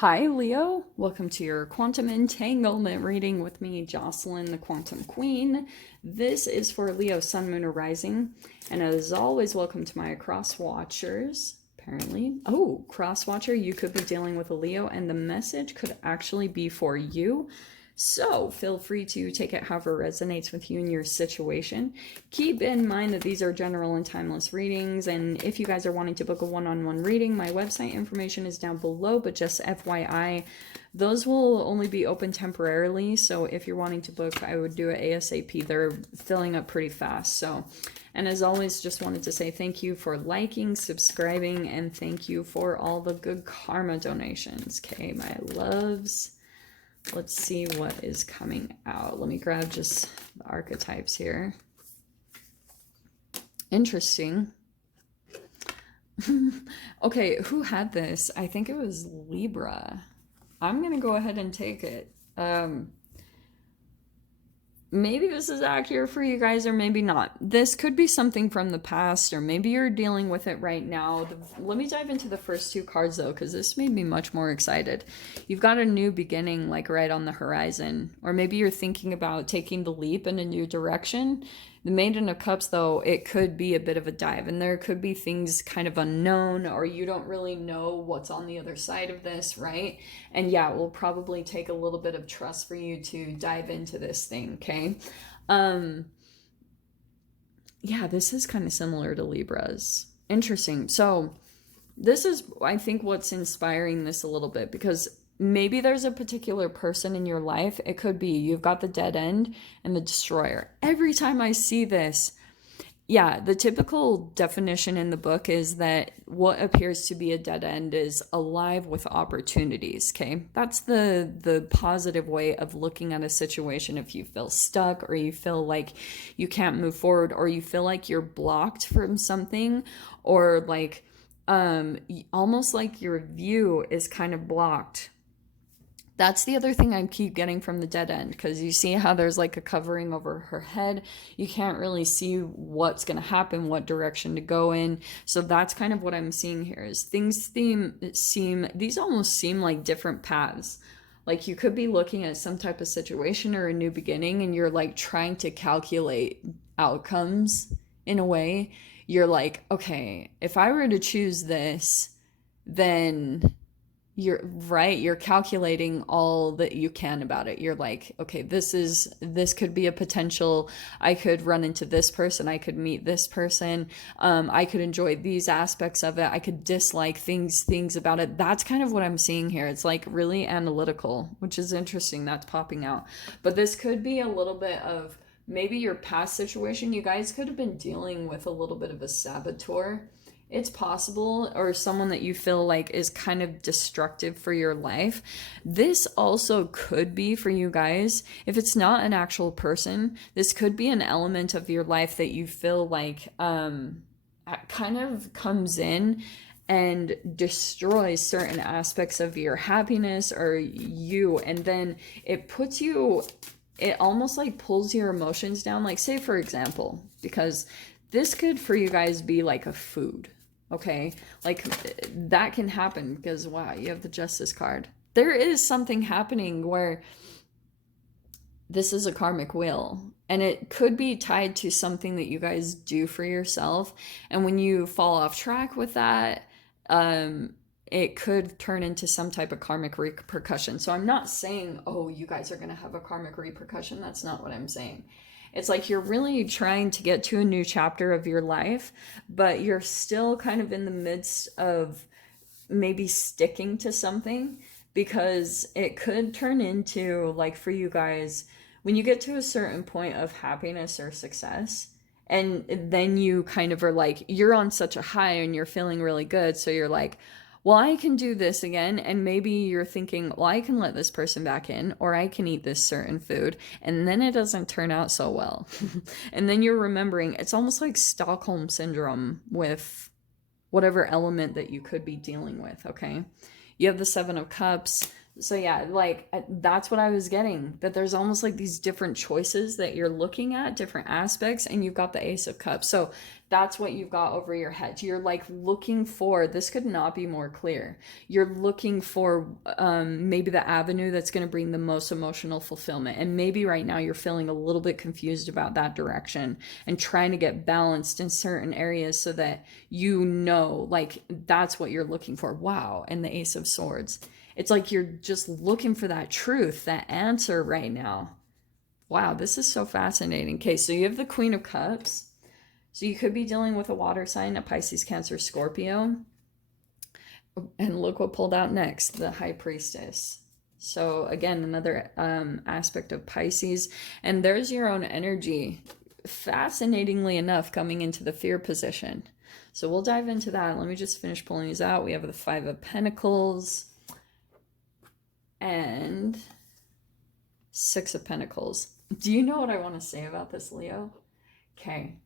Hi, Leo. Welcome to your quantum entanglement reading with me, Jocelyn, the Quantum Queen. This is for Leo, Sun, Moon, or Rising. And as always, welcome to my cross watchers. Apparently, cross watcher, you could be dealing with a Leo, and the message could actually be for you. So feel free to take it however resonates with you in your situation. Keep in mind that these are general and timeless readings, and if you guys are wanting to book a one-on-one reading, my website information is down below, but just FYI, those will only be open temporarily, so if you're wanting to book, I would do it ASAP. They're filling up pretty fast. So, and as always, just wanted to say thank you for liking, subscribing, and thank you for all the good karma donations. Okay, my loves. Let's see what is coming out. Let me grab just the archetypes here. Interesting. Okay, who had this? I think it was Libra. I'm going to go ahead and take it. Maybe this is accurate for you guys or maybe not. This could be something from the past or maybe you're dealing with it right now. Let me dive into the first two cards though, because this made me much more excited. You've got a new beginning like right on the horizon, or maybe you're thinking about taking the leap in a new direction. The Maiden of Cups, though, it could be a bit of a dive, and there could be things kind of unknown, or you don't really know what's on the other side of this, right? And yeah, it will probably take a little bit of trust for you to dive into this thing, okay? Yeah, this is kind of similar to Libra's. Interesting. So this is, I think, what's inspiring this a little bit, because maybe there's a particular person in your life. It could be you've got the dead end and the destroyer. Every time I see this, yeah, the typical definition in the book is that what appears to be a dead end is alive with opportunities, okay? That's the positive way of looking at a situation. If you feel stuck or you feel like you can't move forward or you feel like you're blocked from something, or like almost like your view is kind of blocked. That's the other thing I keep getting from the dead end, because you see how there's like a covering over her head. You can't really see what's going to happen, what direction to go in. So that's kind of what I'm seeing here is things these almost seem like different paths. Like you could be looking at some type of situation or a new beginning and you're like trying to calculate outcomes in a way. You're like, okay, if I were to choose this, then you're calculating all that you can about it. You're like, okay, this could be a potential. I could run into this person, I could meet this person, I could enjoy these aspects of it, I could dislike things about it. That's kind of what I'm seeing here. It's like really analytical, which is interesting. That's popping out. But this could be a little bit of maybe your past situation. You guys could have been dealing with a little bit of a saboteur. It's possible, or someone that you feel like is kind of destructive for your life. This also could be for you guys, if it's not an actual person, this could be an element of your life that you feel like kind of comes in and destroys certain aspects of your happiness or you, and then it almost like pulls your emotions down. Like say for example, because this could for you guys be like a food. Okay, like that can happen because wow, you have the Justice card. There is something happening where this is a karmic wheel, and it could be tied to something that you guys do for yourself. And when you fall off track with that, it could turn into some type of karmic repercussion. So I'm not saying, oh, you guys are going to have a karmic repercussion. That's not what I'm saying. It's like you're really trying to get to a new chapter of your life, but you're still kind of in the midst of maybe sticking to something, because it could turn into, like for you guys, when you get to a certain point of happiness or success, and then you kind of are like, you're on such a high and you're feeling really good. So you're like, well, I can do this again. And maybe you're thinking, well, I can let this person back in, or I can eat this certain food. And then it doesn't turn out so well. And then you're remembering, it's almost like Stockholm syndrome with whatever element that you could be dealing with, okay? You have the Seven of Cups. So yeah, like that's what I was getting, that there's almost like these different choices that you're looking at, different aspects, and you've got the Ace of Cups. So That's what you've got over your head. You're like looking for, this could not be more clear. You're looking for maybe the avenue that's going to bring the most emotional fulfillment. And maybe right now you're feeling a little bit confused about that direction and trying to get balanced in certain areas so that you know, like, that's what you're looking for. Wow. And the Ace of Swords. It's like you're just looking for that truth, that answer right now. Wow, this is so fascinating. Okay, so you have the Queen of Cups. So you could be dealing with a water sign, a Pisces, Cancer, Scorpio. And look what pulled out next, the High Priestess. So again, another aspect of Pisces. And there's your own energy, fascinatingly enough, coming into the fear position. So we'll dive into that. Let me just finish pulling these out. We have the Five of Pentacles and Six of Pentacles. Do you know what I want to say about this, Leo? Okay.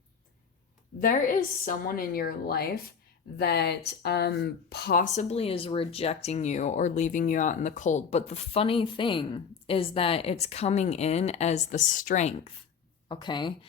There is someone in your life that possibly is rejecting you or leaving you out in the cold. But the funny thing is that it's coming in as the strength, okay?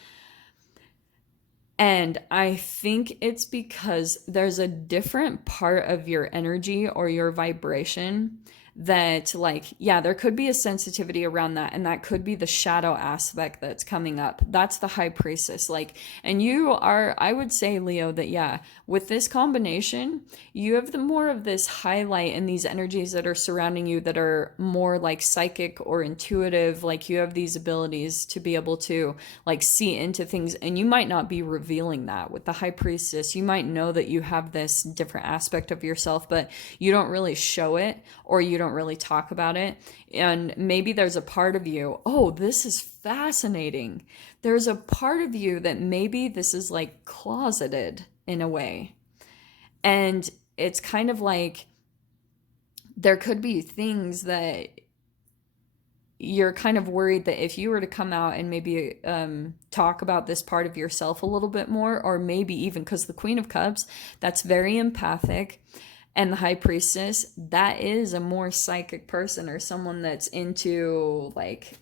And I think it's because there's a different part of your energy or your vibration that, like, yeah, there could be a sensitivity around that, and that could be the shadow aspect that's coming up. That's the High Priestess. Like, and you are, I would say, Leo, that yeah, with this combination, you have the more of this highlight in these energies that are surrounding you that are more like psychic or intuitive. Like, you have these abilities to be able to like see into things, and you might not be revealing that with the High Priestess. You might know that you have this different aspect of yourself, but you don't really show it, or you don't really talk about it. And maybe there's a part of you, oh, this is fascinating. There's a part of you that maybe this is like closeted in a way. And it's kind of like there could be things that you're kind of worried that if you were to come out and maybe talk about this part of yourself a little bit more, or maybe even because the Queen of Cups, that's very empathic. And the High Priestess, that is a more psychic person, or someone that's into like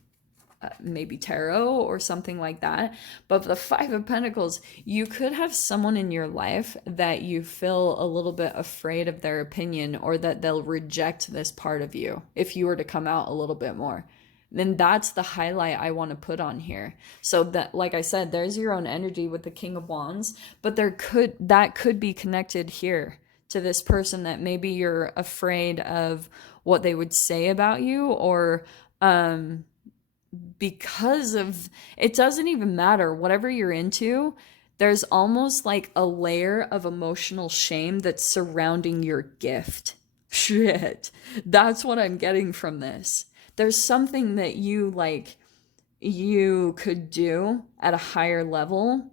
maybe tarot or something like that. But the Five of Pentacles, you could have someone in your life that you feel a little bit afraid of their opinion, or that they'll reject this part of you if you were to come out a little bit more. Then that's the highlight I want to put on here. So that, like I said, there's your own energy with the King of Wands, but that could be connected here to this person that maybe you're afraid of what they would say about you, or because of, it doesn't even matter, whatever you're into, there's almost like a layer of emotional shame that's surrounding your gift. Shit, that's what I'm getting from this. There's something that you like, you could do at a higher level,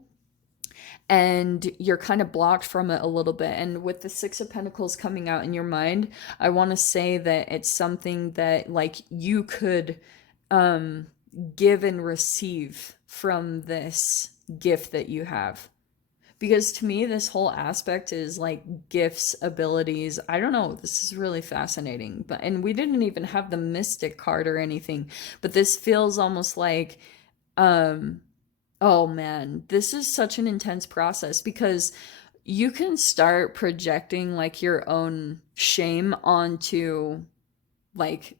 and you're kind of blocked from it a little bit. And with the Six of Pentacles coming out in your mind, I want to say that it's something that like you could give and receive from this gift that you have. Because to me, this whole aspect is like gifts, abilities. I don't know. This is really fascinating. And we didn't even have the Mystic card or anything, but this feels almost like, oh man, this is such an intense process, because you can start projecting like your own shame onto like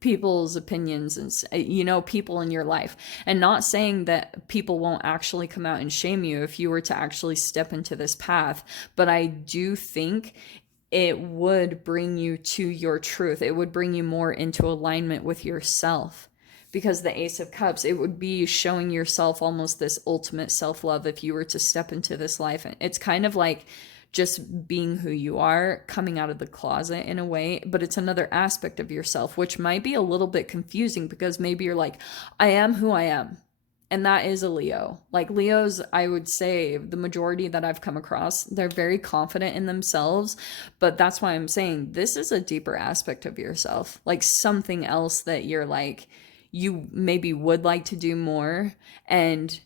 people's opinions and, you know, people in your life. And not saying that people won't actually come out and shame you if you were to actually step into this path, but I do think it would bring you to your truth. It would bring you more into alignment with yourself. Because the Ace of Cups, it would be showing yourself almost this ultimate self-love if you were to step into this life. And it's kind of like just being who you are, coming out of the closet in a way, but it's another aspect of yourself, which might be a little bit confusing, because maybe you're like, I am who I am. And that is a Leo. Like Leos, I would say the majority that I've come across, they're very confident in themselves. But that's why I'm saying this is a deeper aspect of yourself, like something else that you're like, you maybe would like to do more. And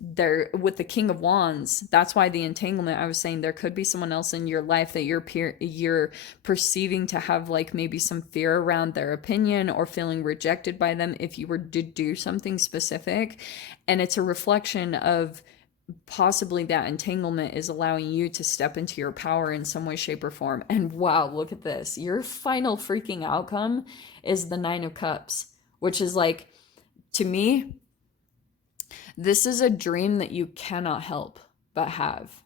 there with the King of Wands, that's why the entanglement, I was saying there could be someone else in your life that you're perceiving to have like maybe some fear around their opinion, or feeling rejected by them if you were to do something specific. And it's a reflection of possibly that entanglement is allowing you to step into your power in some way, shape, or form. And wow, look at this. Your final freaking outcome is the Nine of Cups, which is like, to me, this is a dream that you cannot help but have.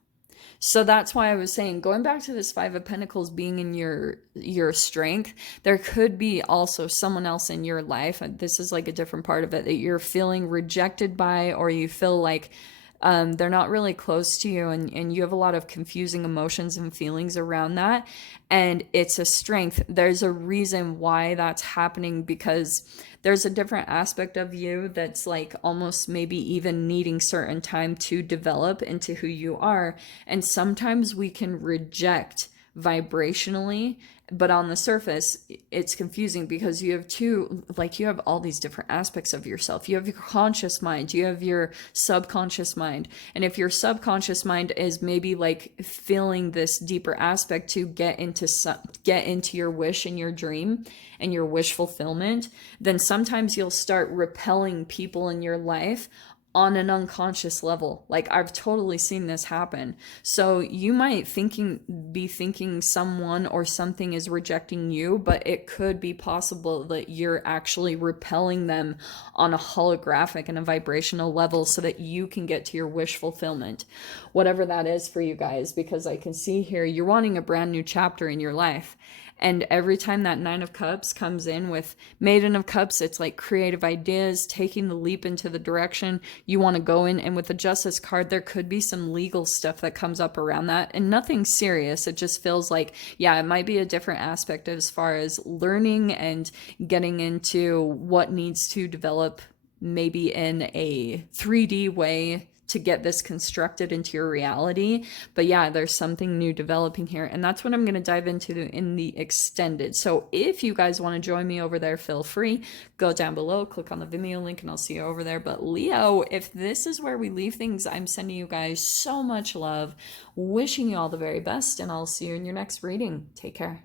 So that's why I was saying, going back to this Five of Pentacles being in your strength, there could be also someone else in your life. This is like a different part of it that you're feeling rejected by, or you feel like they're not really close to you, and you have a lot of confusing emotions and feelings around that. And it's a strength. There's a reason why that's happening, because there's a different aspect of you that's like almost maybe even needing certain time to develop into who you are. And sometimes we can reject vibrationally, but on the surface it's confusing, because you have all these different aspects of yourself. You have your conscious mind, you have your subconscious mind, and if your subconscious mind is maybe like feeling this deeper aspect to get into your wish and your dream and your wish fulfillment, then sometimes you'll start repelling people in your life on an unconscious level. Like, I've totally seen this happen. So you might be thinking someone or something is rejecting you, but it could be possible that you're actually repelling them on a holographic and a vibrational level so that you can get to your wish fulfillment, whatever that is for you guys. Because I can see here you're wanting a brand new chapter in your life. And every time that Nine of Cups comes in with Maiden of Cups, it's like creative ideas, taking the leap into the direction you want to go in. And with the Justice card, there could be some legal stuff that comes up around that, and nothing serious. It just feels like, yeah, it might be a different aspect as far as learning and getting into what needs to develop maybe in a 3D way to get this constructed into your reality. But yeah, there's something new developing here, and that's what I'm going to dive into in the extended. So if you guys want to join me over there, feel free, go down below, click on the Vimeo link, and I'll see you over there. But Leo, if this is where we leave things, I'm sending you guys so much love, wishing you all the very best, and I'll see you in your next reading. Take care.